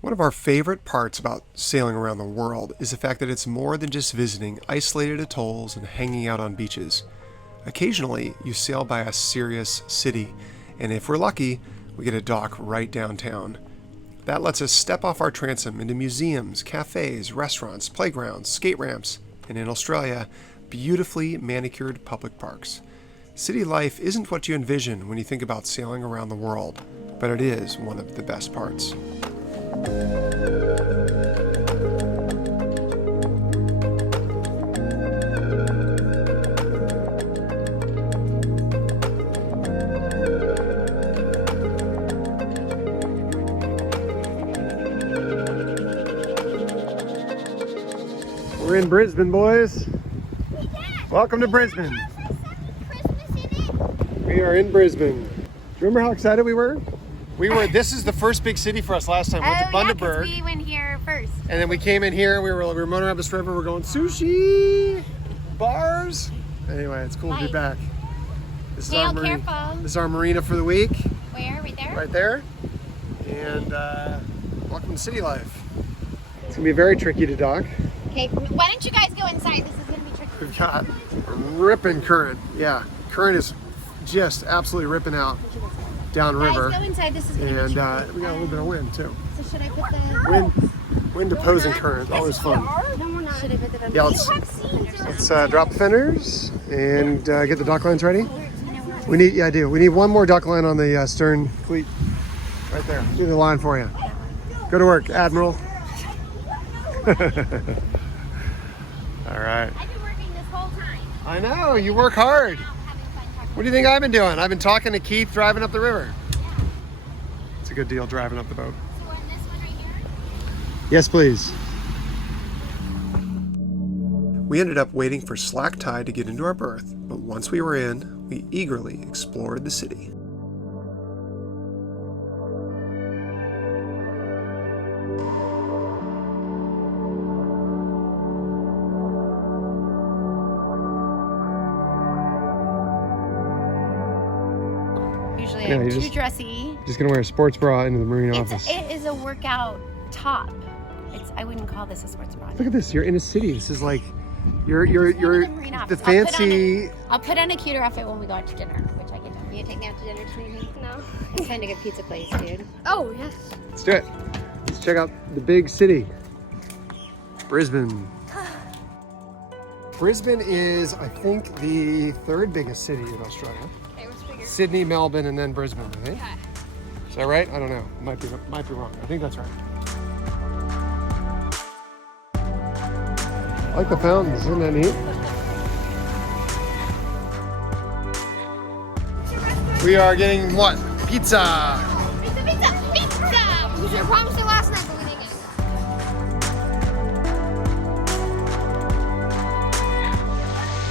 One of our favorite parts about sailing around the world is the fact that it's more than just visiting isolated atolls and hanging out on beaches. Occasionally, you sail by a serious city, and if we're lucky, we get a dock right downtown. That lets us step off our transom into museums, cafes, restaurants, playgrounds, skate ramps, and in Australia, beautifully manicured public parks. City life isn't what you envision when you think about sailing around the world, but it is one of the best parts. We're in Brisbane, boys. Welcome to Brisbane. We are in Brisbane. Remember how excited we were? This is the first big city for us last time. We went to Bundaberg. We went here first. And then we came in here, we were motoring up this river, we're going sushi, bars. Anyway, it's cool to be back. This is our marina. This is our marina for the week. Where? Right there? Right there. And welcome to city life. It's gonna be very tricky to dock. Okay, why don't you guys go inside? This is gonna be tricky. We've got a ripping current. Yeah, current is just absolutely ripping out downriver. Guys, go inside. This is gonna be tricky. We got a little bit of wind too. So should I put the Wind opposing current, always fun. No, we're not. Should I put the Yeah, let's drop the fenders and get the dock lines ready. We need, I do. We need one more dock line on the stern cleat, right there. Do the line for you. Go to work, Admiral. All right. I've been working this whole time. I know, you work hard. What do you think I've been doing? I've been talking to Keith driving up the river. It's a good deal driving up the boat. So we're in this one right here? Yes, please. We ended up waiting for slack tide to get into our berth, but once we were in, we eagerly explored the city. Usually I'm too dressy. Just gonna wear a sports bra into the marine office. It is a workout top. I wouldn't call this a sports bra. Look at this, you're in a city. This is like, you're the fancy. I'll put on a cuter outfit when we go out to dinner, which I get done. You take me out to dinner tonight? No. Let's find a good pizza place, dude. Oh, yes. Let's do it. Let's check out the big city. Brisbane. Brisbane is, I think, the third biggest city in Australia. Okay, what's bigger? Sydney, Melbourne, and then Brisbane, I think. Okay. Is that right? I don't know. Might be wrong. I think that's right. I like the fountains. Isn't that neat? We are getting what? Pizza! Pizza! We should have promised it last night, but we didn't.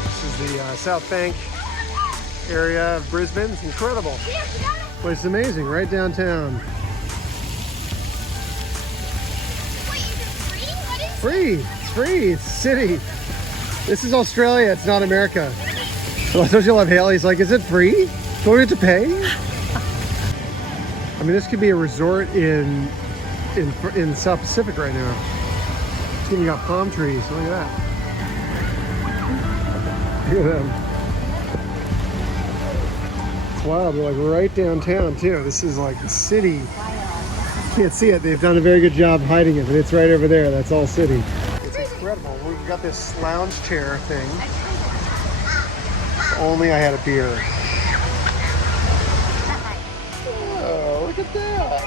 This is the South Bank area of Brisbane. It's incredible. Place is amazing, right downtown. Wait, is it free? What is Free! It's free! It's a city. This is Australia, it's not America. So I told you I love Haley's like, is it free? Do we have to pay? I mean, this could be a resort in South Pacific right now. It's even got palm trees. Look at that. Look at them. It's wild. We're like right downtown too. This is like the city. You can't see it. They've done a very good job hiding it, but it's right over there. That's all city. It's incredible. We've got this lounge chair thing. If only I had a beer. Oh, look at that.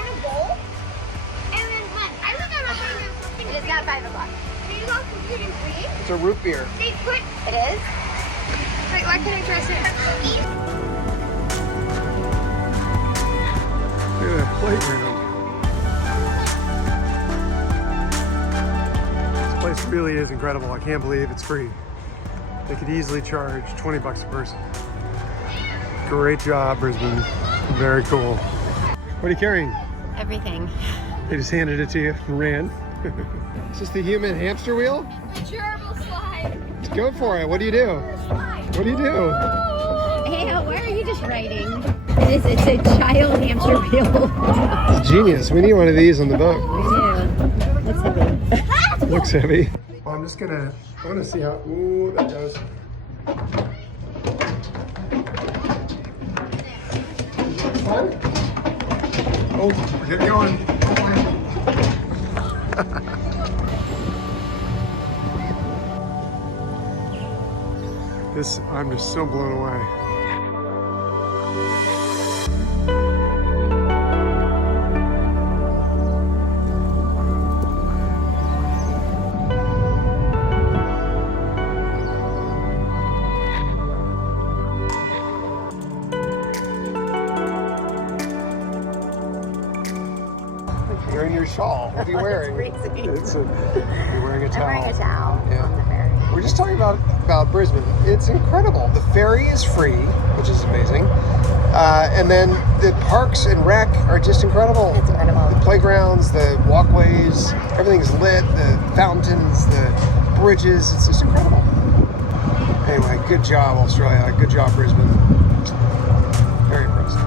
it? It is not 5 o'clock. Do you want computing free? It's a root beer. They put... It is? Wait, why can't I trust it? Look at that playground. This place really is incredible. I can't believe it's free. They could easily charge 20 bucks a person. Great job, Brisbane. Very cool. What are you carrying? Everything. They just handed it to you and ran. Is this the human hamster wheel? The gerbil slide. Go for it. What do you do? What do you do? Hey, why are you just writing? It's a child hamster wheel. It's genius. We need one of these on the boat. We do. Looks heavy. Well, I'm gonna see how, ooh, that goes. Fun? Oh, we're getting going. I'm just so blown away. You're wearing your shawl. What are you wearing? It's you're wearing a towel. I'm wearing a towel on the Yeah. ferry. We're just talking about Brisbane. It's incredible. The ferry is free, which is amazing. And then the parks and rec are just incredible. It's incredible. The playgrounds, the walkways, everything's lit, the fountains, the bridges, it's just incredible. Anyway, good job, Australia. Good job, Brisbane. Very impressed.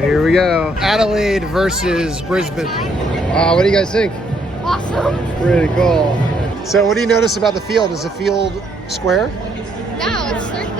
Here we go. Adelaide versus Brisbane. What do you guys think? Awesome. Pretty cool. So what do you notice about the field? Is the field square? No, it's circle.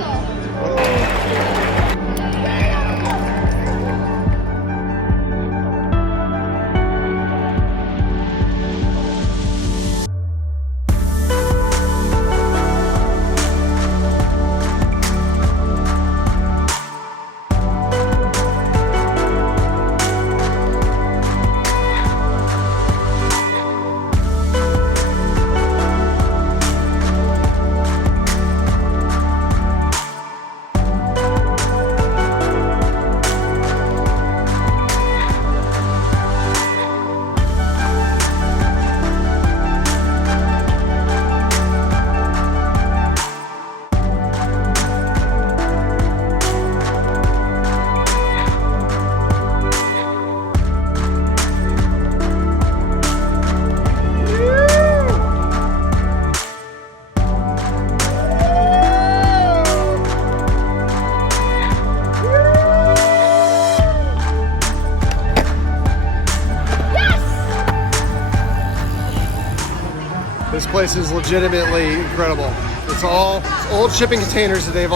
This place is legitimately incredible. It's old shipping containers that they've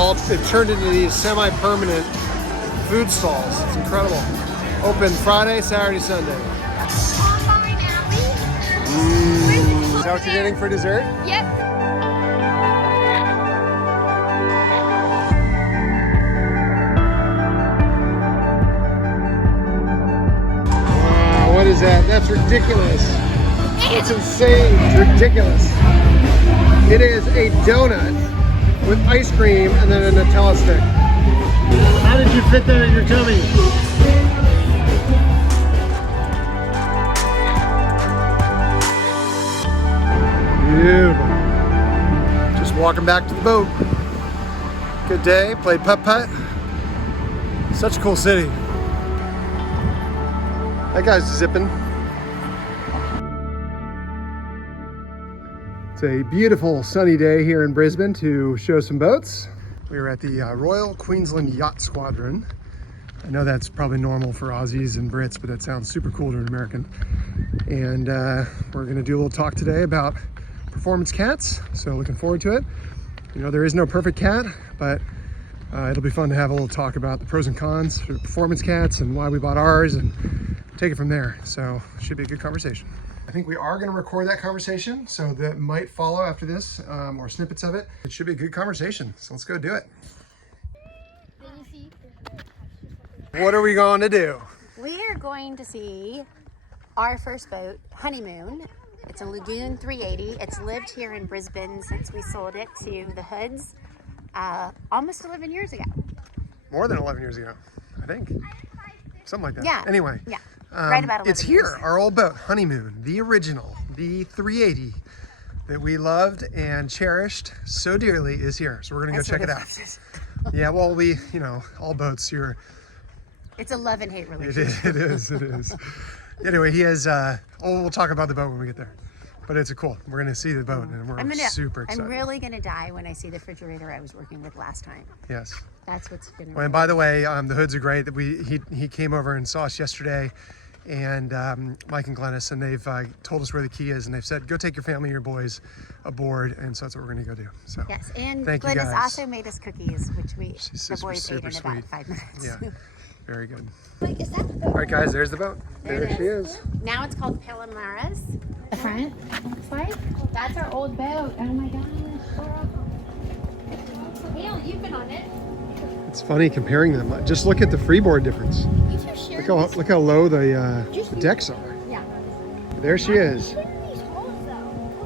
turned into these semi-permanent food stalls. It's incredible. Open Friday, Saturday, Sunday. Online alley. Is that what you're getting for dessert? Yep. Wow, what is that? That's ridiculous. It's insane. It's ridiculous. It is a donut with ice cream and then a Nutella stick. How did you fit that in your tummy? Beautiful. Just walking back to the boat. Good day. Played putt-putt. Such a cool city. That guy's zipping. It's a beautiful sunny day here in Brisbane to show some boats. We are at the Royal Queensland Yacht Squadron. I know that's probably normal for Aussies and Brits, but that sounds super cool to an American. And we're gonna do a little talk today about performance cats, so looking forward to it. You know, there is no perfect cat, but it'll be fun to have a little talk about the pros and cons for performance cats and why we bought ours and take it from there. So it should be a good conversation. I think we are going to record that conversation, so that might follow after this, or snippets of it. It should be a good conversation, so let's go do it. What are we going to do? We are going to see our first boat, Honeymoon. It's a Lagoon 380. It's lived here in Brisbane since we sold it to the Hoods almost 11 years ago. More than 11 years ago, I think. Something like that. Yeah. Anyway. Yeah. Right about 11 It's here, years. our old boat, Honeymoon, the original, the 380, that we loved and cherished so dearly is here. So we're gonna go check it out. Yeah, well, all boats, It's a love and hate it relationship. is. Anyway, he has, we'll talk about the boat when we get there. But it's cool. We're gonna see the boat and we're super excited. I'm really gonna die when I see the refrigerator I was working with last time. Yes. That's what's gonna. Well, and by the way, the hoods are great. He came over and saw us yesterday, and Mike and Glennis, and they've told us where the key is, and they've said go take your family and your boys aboard, and so that's what we're gonna go do. So yes, and thank you Glennis guys. also made us cookies, which the boys ate in super about sweet. 5 minutes. Yeah, very good. Like, is that the All right, guys, there's the boat. There There it she is. Now it's called Palamaras. The front. It's like that's our old boat. Oh my gosh. Hale, you've been on it. It's funny comparing them. Just look at the freeboard difference. You two share Look how low the decks are. Yeah. There she is. Where are these holes, though?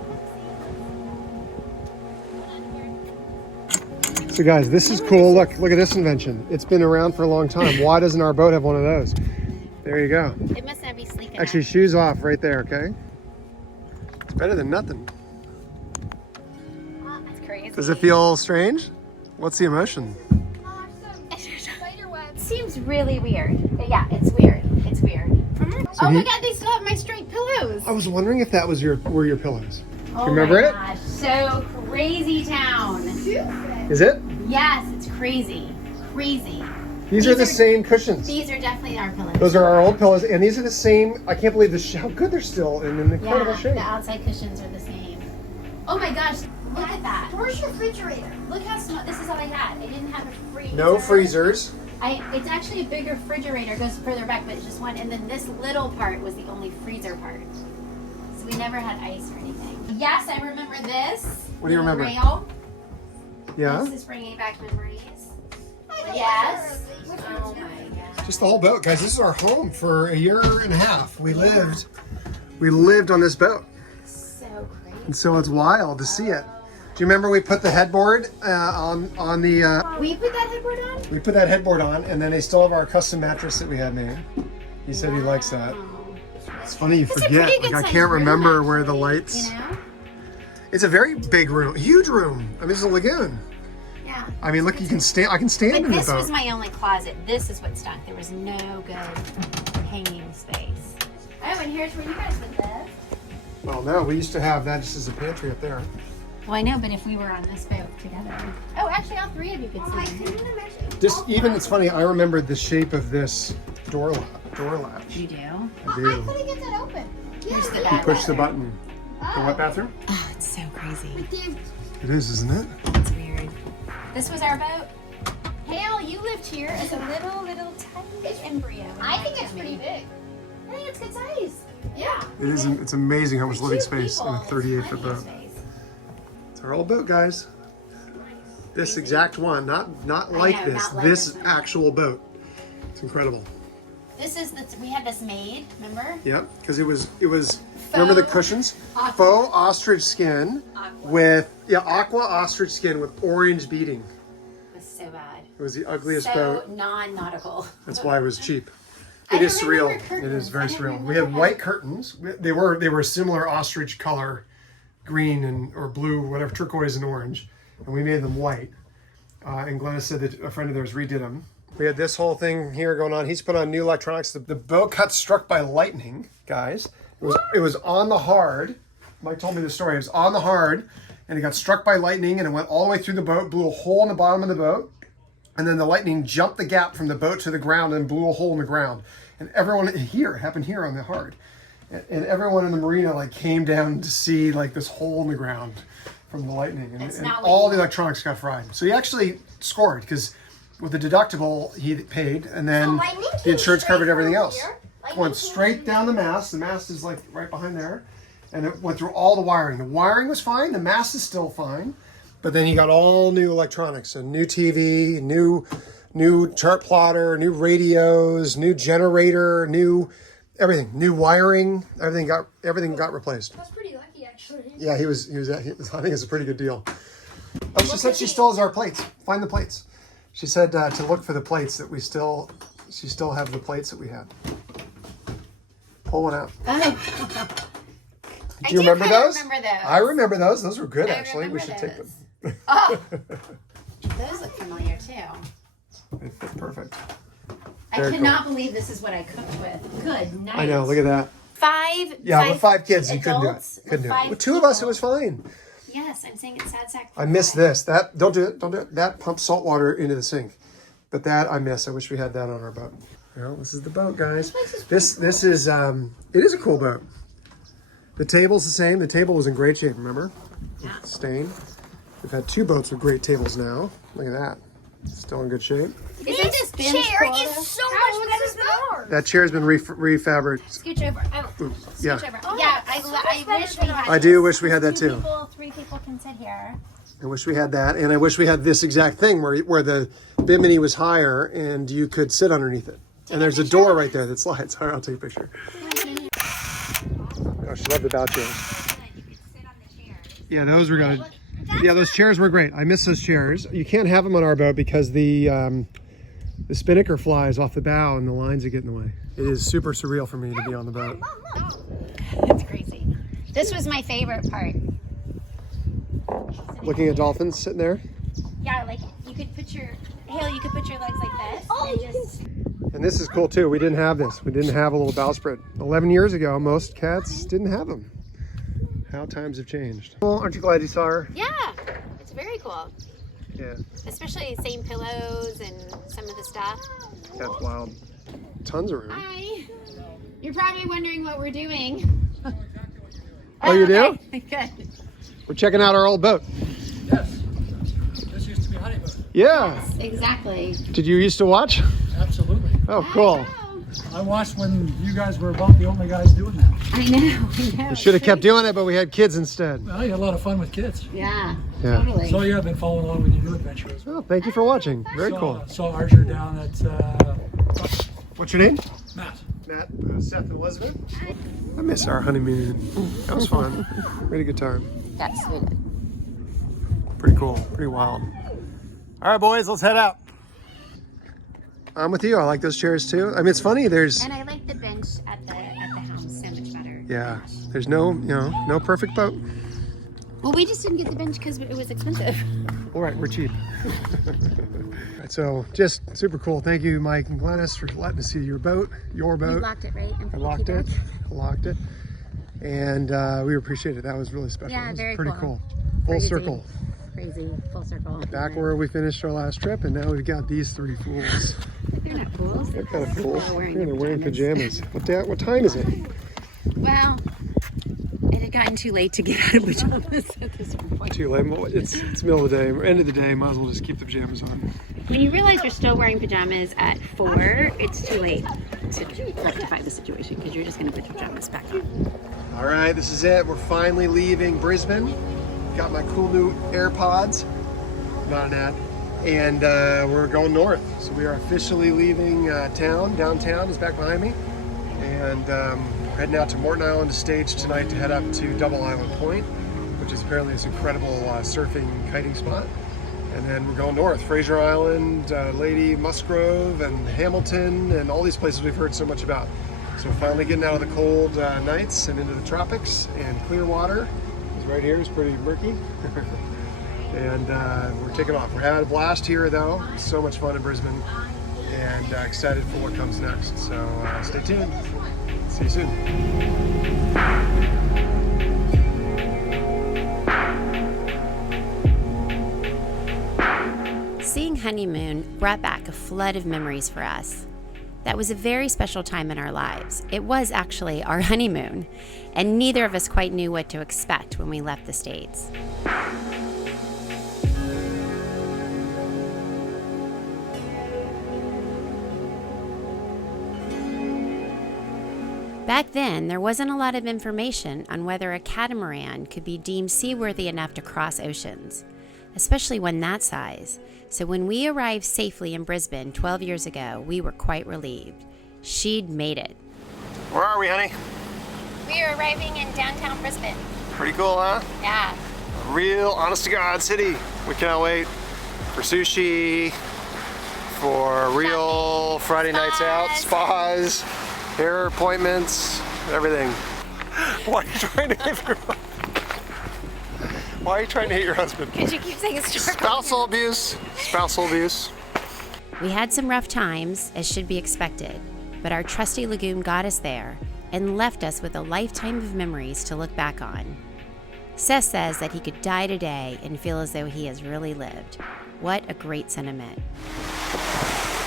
So guys, this is cool. Look at this invention. It's been around for a long time. Why doesn't our boat have one of those? There you go. It must not be sleek enough. Actually, shoes off right there, okay? It's better than nothing. That's crazy. Does it feel strange? What's the emotion? Spider webs. Seems really weird. But yeah, it's weird. It's weird. So Oh my god, they still have my straight pillows. I was wondering if that was were your pillows. Oh you remember my it? gosh, so crazy town. Is it? Yes, it's crazy. Crazy. These are the same cushions. These are definitely our pillows. Those are our old pillows, and these are the same. I can't believe how good they're still in an incredible Yeah, shape. the outside cushions are the same. Oh my gosh, look at that. Where's your refrigerator? Look how small, this is all I had. I didn't have a freezer. No freezers. It's actually a bigger refrigerator, it goes further back, but it's just one. And then this little part was the only freezer part. So we never had ice or anything. Yes, I remember this. What do you little remember? Rail. Yeah. This is bringing back memories. I Yes. Which Oh one's yours? my gosh. Just the whole boat, guys. This is our home for a year and a half. We lived on this boat, So crazy. and so it's wild to see it. Do you remember we put the headboard on the? We put that headboard on? We put that headboard on, and then they still have our custom mattress that we had made. He said he likes that. It's funny you It's a forget. pretty good Like I sized can't room, remember where the actually, lights. You know? It's a very big room, huge room. I mean, it's a lagoon. Yeah. I mean, look, you can stand. I can stand But in the this boat. was my only closet. This is what stunk. There was no good hanging space. Oh, and here's where you guys would live. Well, no, we used to have that just as a pantry up there. Well, I know, but if we were on this boat together. Oh, actually, all three of you could Oh, I sleep in couldn't here. imagine. Just even, it's funny. I remembered the shape of this door latch. You do? I I do. couldn't get that open. Here's the You bad push the weather. button. The what bathroom? Oh, it's so crazy. It is, isn't it? It's weird. This was our boat. Hale, you lived here as a little tiny embryo. I think it's pretty big. I think it's good size. Yeah. It is. It's amazing how much living space in a 38-foot Plenty of boat. space. It's our old boat, guys. This exact one, not like know, this. not like This this one. actual boat. It's incredible. This is we had this made, remember? Yeah, because it was. Remember the cushions? Aqua. Faux ostrich skin Aqua. with aqua ostrich skin with orange beading. It was so bad. It was the ugliest So boat. non-nautical. That's why it was cheap. I It is don't remember surreal. It curtains. is very I don't surreal. We remember had white curtains. They were similar ostrich color, green or blue, whatever, turquoise and orange, and we made them white. And Glennis said that a friend of theirs redid them. We had this whole thing here going on. He's put on new electronics. The boat got struck by lightning, guys. It was on the hard. Mike told me the story. It was on the hard, and it got struck by lightning, and it went all the way through the boat, blew a hole in the bottom of the boat, and then the lightning jumped the gap from the boat to the ground and blew a hole in the ground. And everyone here, it happened here on the hard, and everyone in the marina like came down to see like this hole in the ground from the lightning, and not what all you the electronics got fried. So he actually scored because with the deductible he paid, and then lightning the came insurance straight covered everything from else. here? Lightning Went came straight down the mast. The mast is like right behind there, and it went through all the wiring. The wiring was fine. The mast is still fine, but then he got all new electronics, a new TV, new chart plotter, new radios, new generator, new everything, new wiring. Everything got replaced. That's pretty lucky, actually. Yeah, he was. I think it's a pretty good deal. Oh, she said she still has our plates. Find the plates. She said to look for the plates that she still have the plates that we had. Pull one out. Do you remember those? Remember those. I remember those. Those were good, I actually. We remember should take those. them. Oh, those look familiar too. They fit perfect. I Very cannot believe this is what I cooked with. Good night. I know. Look at that. With 5 kids, you couldn't do it. Couldn't do it. With 2 of us, it was fine. Yes, I'm saying it's sad sack. I miss this. That don't do it. Don't do it. That pumps salt water into the sink. But that I miss. I wish we had that on our boat. Well, this is the boat, guys. This is it is a cool boat. The table's the same. The table was in great shape. Remember? Yeah. Stained. We've had 2 boats with great tables now. Look at that. Still in good shape. Isn't this chair is so much better than ours. That chair has been refabricated. Scooch over. Oh, Yeah. scooch over. Yeah, I wish we had. I do wish we had that too. 3 people can sit here. I wish we had that, and I wish we had this exact thing where the bimini was higher and you could sit underneath it. And there's a door right there that slides. All right, I'll take a picture. Oh, she loved the bow chairs. Yeah, those were good. Yeah, those chairs were great. I miss those chairs. You can't have them on our boat because the spinnaker flies off the bow and the lines that get in the way. It is super surreal for me to be on the boat. It's crazy. This was my favorite part. Looking at dolphins sitting there. Yeah, like you could put your legs like this. Oh, and just. And this is cool too. We didn't have this. We didn't have a little bowsprit. 11 years ago, most cats didn't have them. How times have changed. Well, aren't you glad you saw her? Yeah, it's very cool. Yeah. Especially same pillows and some of the stuff. That's wild. Tons of room. Hi. You're probably wondering what we're doing. Oh, you do? Okay. Good. We're checking out our old boat. Yes. This used to be Honeymoon. Yeah. Exactly. Did you used to watch? Absolutely. Oh, cool. I watched when you guys were about the only guys doing that. I know. We should have kept doing it, but we had kids instead. Well, you had a lot of fun with kids. Yeah, Yeah. totally. So yeah, I've been following along with your new adventure as well. Well, thank you for watching. Very cool. Saw Archer down at What's your name? Matt. Matt, Seth, and Elizabeth. I miss our honeymoon. That was fun. We had a good time. Yes, we did. Pretty cool. Pretty wild. All right, boys, let's head out. I'm with you. I like those chairs too. I mean, it's funny. There's And I like the bench at the house so much better. yeah. There's no perfect boat. Well, we just didn't get the bench because it was expensive. All right, we're cheap. Right, so just super cool. Thank you, Mike and Glennis, for letting us see your boat. You locked it, right? I locked it. And we appreciate it. That was really special. Yeah, It was very pretty cool. cool. Full Crazy. circle. Crazy, full circle. Back where we finished our last trip, and now we've got these 3 fools. They're not fools. They're kind of cool. They're wearing They're wearing pajamas. What time is it? Well, it had gotten too late to get out of pajamas at this point. Too late. Well, it's middle of the day. End of the day. Might as well just keep the pajamas on. When you realize you're still wearing pajamas at 4, it's too late to rectify the situation because you're just going to put your pajamas back on. All right, this is it. We're finally leaving Brisbane. Got my cool new AirPods. Not an ad. And we're going north. So we are officially leaving town. Downtown is back behind me. And heading out to Morton Island to stage tonight to head up to Double Island Point, which is apparently this incredible surfing kiting spot. And then we're going north, Fraser Island, Lady Musgrove, and Hamilton, and all these places we've heard so much about. So we're finally getting out of the cold nights and into the tropics and clear water. Because right here is pretty murky. And we're taking off. We're having a blast here though. So much fun in Brisbane. And excited for what comes next. So stay tuned. See you soon. Seeing Honeymoon brought back a flood of memories for us. That was a very special time in our lives. It was actually our honeymoon, and neither of us quite knew what to expect when we left the States. Back then, there wasn't a lot of information on whether a catamaran could be deemed seaworthy enough to cross oceans, especially one that size. So when we arrived safely in Brisbane 12 years ago, we were quite relieved. She'd made it. Where are we, honey? We are arriving in downtown Brisbane. Pretty cool, huh? Yeah. Real honest to God city. We cannot wait for sushi, for real Friday nights out, spas, hair appointments, everything. Why are you trying to hit your Why are you trying to hit your husband? Because you keep saying it's Spousal abuse. Spousal abuse. We had some rough times, as should be expected, but our trusty Lagoon got us there and left us with a lifetime of memories to look back on. Seth says that he could die today and feel as though he has really lived. What a great sentiment.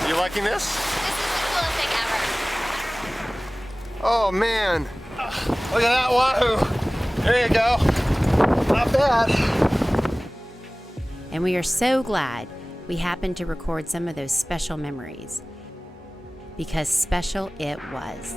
You liking this? This is the coolest thing ever. Oh man. Look at that wahoo. There you go. Not bad. And we are so glad we happened to record some of those special memories. Because special it was.